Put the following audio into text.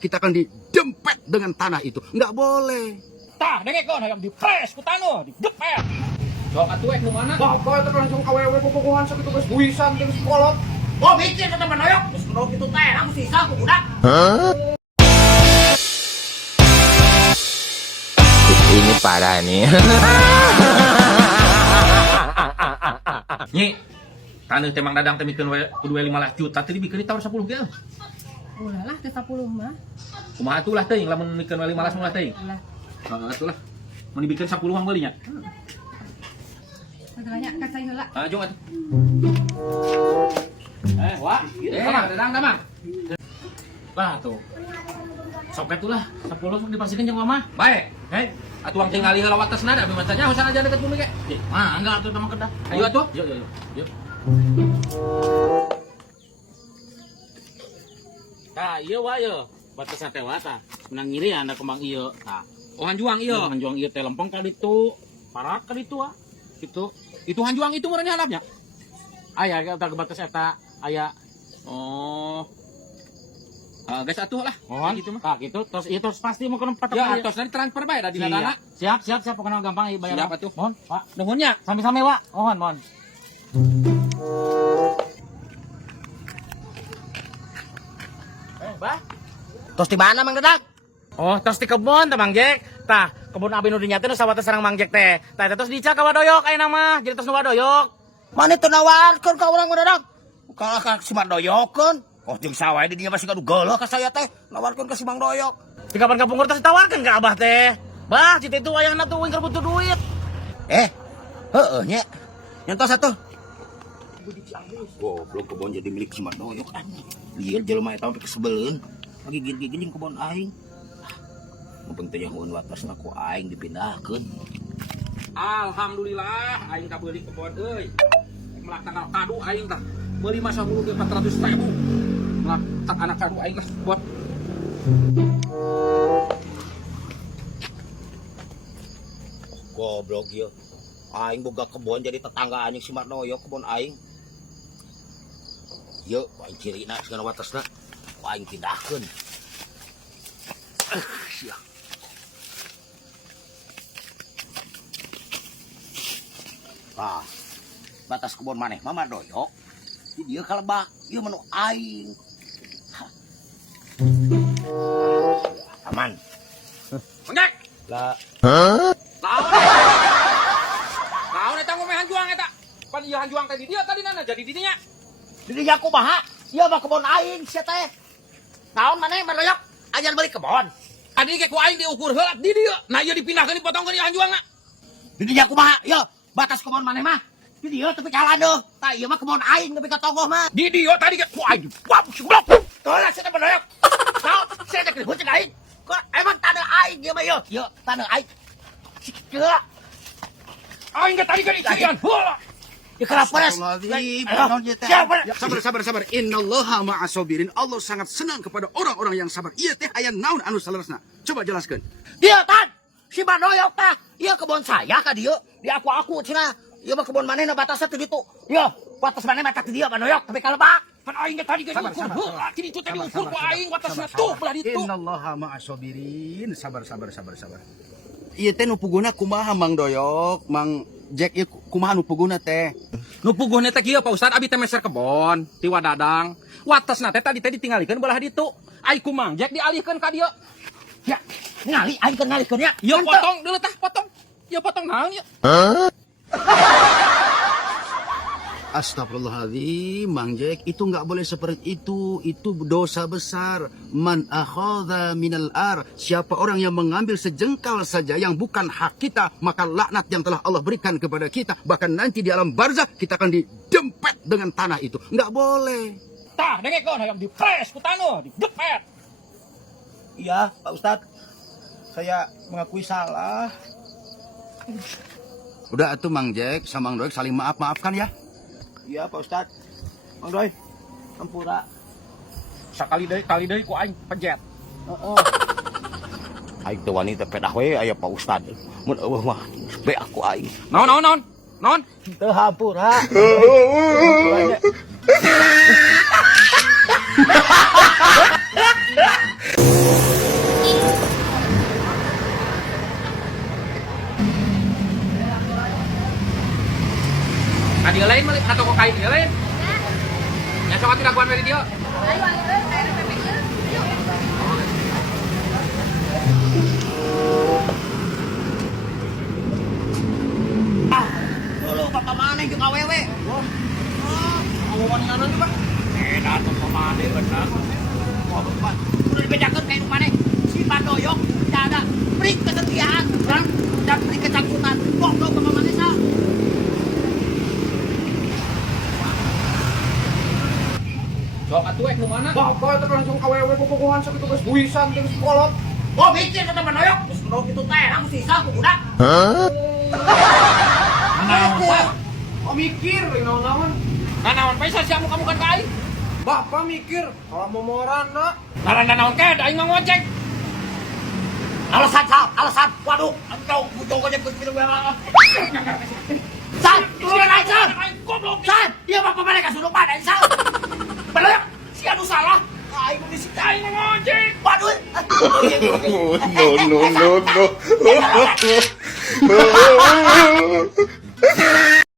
kita akan didempet dengan tanah itu. Nggak boleh. Tah, dengek kon hayang dipres ku tanah, digepet. Sok atuh nu mana? Wah, kau itu langsung kawewe bobogohan sakit tugas buisan terus kolot. Oh, mikir kata manoyok, geus kudu kitu teh, aku sisa ku budak. Ini parah nih. Nyi, taneuh teh Mang Dadang teh mikeun we kudu we 15 juta teh dibikeun ditawar 10 ge. Ulah lah teh 10 mah. Kumaha atuh lah teuing lamun mikeun we 15 mah teuing. Ulah. Heeh atuh lah. Mun dibikeun 10 mah beuli nya. Tanya ka saya heula. Jom atuh. Wah, Mang Dadang dah Mang. Bah tuh. Sok atuh lah, 10 sok diparsikeun jeung mama. Bae. Hei, atuh ang tinggali heula watesna da abdi mah tanya usah aja deket bumi ge. Mah, enggak atuh mah kedah. Ayo atuh. Yuk. Tah, ieu wae ye. Batasna teh wae tah. Menang ngiri anda kembang ieu. Tah. Oh hanjuang ieu. Hanjuang ieu teh lempeng ka ditu. Parat ka ditu ah. Kitu. Itu hanjuang itu meureun halapnya. Aya eta batas eta aya. Oh. Guys atuh lah. Mohon gitu mah. Tah kitu terus ieu terus pasti mau ke tempat ya tos dari transfer bae da dina dana. Siap pokona gampang ieu bayar. Siap atuh. Mohon, Pak. Nuhun nya. Sami-sami, Pak. Mohon. Bah. Tos di mana Mang Dadang? Oh, tos di kebon teh Mang Jek. Tah, kebun abi nu dinya teh nu sawates sareng Mang Jek teh. Tah tos dica ka Wadoyok ayeuna mah. Jadi tos nu Wadoyok. Mana itu nawarkan ka urang Mang Dadang? Kalau ka si Mang Doyokkeun. Oh jeung sawae di dinya masih kadu geuleuh ka saya teh. Nawarkan ka si Mang Doyok. Di kapan kapungkur tos ditawarkeun ka Abah teh. Bah, cita itu wayahna tuh wing butuh duit. Heeh nya. Nyentos atuh. Goblok kebon jadi milik si Doyok. Lieur jelema eta sampai kesebeleun. Lagi gigi-gigi jeung kebon aing. Mumpung teh nyahoeun watasna ku aing dipindahkeun. Alhamdulillah aing kabeuli kebon euy. Melak tanggal kado aing tah. Beuli mah 10 ge 400.000. Melak tak anak kado aing geus buat. Goblok ieu. Aing boga kebon jadi tetangga anjing si Doyok kebon aing. Yuk, aing cirina segala watasna. Aing pindahkeun. Sia. Ah, batas kebon maneh mah Doyok. Di dieu kalebak, ieu menu aing. Aman. Menggek. Lah, Naon eta ngomeh hanjuang eta? Pan ieu hanjuang teh di dieu tadi nana jadi di dinya. Di dinya kumaha? Ieu mah kebon aing sia teh. Naon maneh Mang Doyok? Ajan beli kebon. Adi ge ku aing diukur heula di dieu. Nah ieu dipindahkeun dipotongkeun ieu hanjuangna. Di dinya kumaha? Ieu batas kebon maneh mah. Di dieu tapi kalah deuh. Tah ieu mah kebon aing tapi ka togoh mah. Di dieu tadi ge ku aing. Wah, goblok. Tolak sia teh Mang Doyok. Naon? Sia teh keribut jeung aing. Kok emang tanah aing ieu mah ieu? Ieu tanah aing. Ieu. Aing ge tadi ge dicirian. Heula. Ieu kalaparas. Sabar. Innallaha ma'asabirin. Allah sangat senang kepada orang-orang yang sabar. Ieu teh aya naon anu salerosna? Coba jelaskeun. Dieu tan. Si Mang Doyok tah. Ieu kebon saya ka dieu. Di aku cenah. Ieu mah kebon manehna batasna teh ditu. Ieu, batas maneh mah teh dieu Mang Doyok tapi kalebak. Pan aing ge tadi ge diukur heula. Di ditu teh diukur ku aing watasna tuh belah ditu. Innallaha ma'asabirin. Sabar. Ieu teh nu puguna kumaha Mang Doyok, Mang Jack ieu kumaha nu puguna teh? Nu puguhna teh kieu Pak Ustad abi teh meser kebon ti Wadadang. Watesna teh tadi teh ditinggalikeun belah ditu. Ai ku Mang Jack dialihkeun ka dieu. Ya, ngali aing keur ngalikeun ya. Ieu potong deuleu tah potong. Ieu potong naon ieu? Astagfirullahaladzim, Mang Jack, itu nggak boleh seperti itu dosa besar. Man akhadha minal ar, siapa orang yang mengambil sejengkal saja yang bukan hak kita, maka laknat yang telah Allah berikan kepada kita. Bahkan nanti di alam barzah kita akan didempet dengan tanah itu. Nggak boleh. Tah, dengek kon hayang dipres ku tanah, digepet. Iya, Pak Ustadz. Saya mengakui salah. Udah atuh Mang Jack sama Mang Doyok saling maafkan ya. Iya, Pak Ustadz. Mang Doy, ampura. Sakali deui ku aing pejet. Aing teu wani teh pedah we aya Pak Ustad. Mun eueuh mah be aku aing. Naon? Teu hampura. Dia lain meli atau kok kain dia lain. Ya sama tidak kuat dari dia. Ayo, kayak PPI. Yuk. Dulu bapak mana juga awewe. Awan nganan juga. Datang ke mana benar. Udah dibedakan kayak mana? Si Badoyok tidak ada beri kesetiaan dan beri kecangkutan. Goblok bapak mana sah? Sok atuh nu mana? Bapak itu langsung awewe bobogohan sakitu geus buisan terus kolot. Oh mikir kata Badoyok. Terus kalau gitu teh, aku sisa aku udah. Oh mikir naon-naon. Nah, naon pae siamu kamu kan kain. Bapak mikir kalau mau morana. Karena naon ke da aing mah ngojek. Alasan sah, alasan. Waduh, engkau bujong aja ke pintu belakang. San, dia naik San. Goblok. San, dia bapak mereka sudah pada San. Badoyok, si anu salah. Aing di sini Aing mah ngojek. Waduh. no, no, no, no.